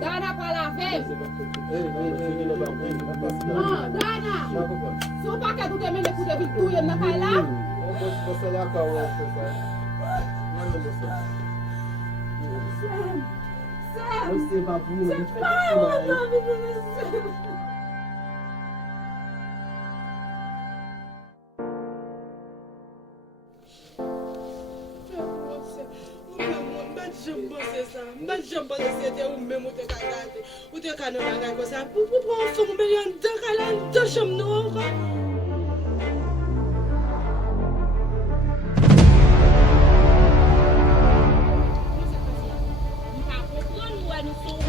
Dana pa la veille. Dana. Si ou pa ke tout eme le kou de vitou yon nan kay la? Sem. Mwen jom pas ete ou mèm ou te ka gade. Ou te ka nou bagay kon sa. Pou pran fòm mwen yon de kalan de chom nou ankan. Mwen pa kompran ou an nou sou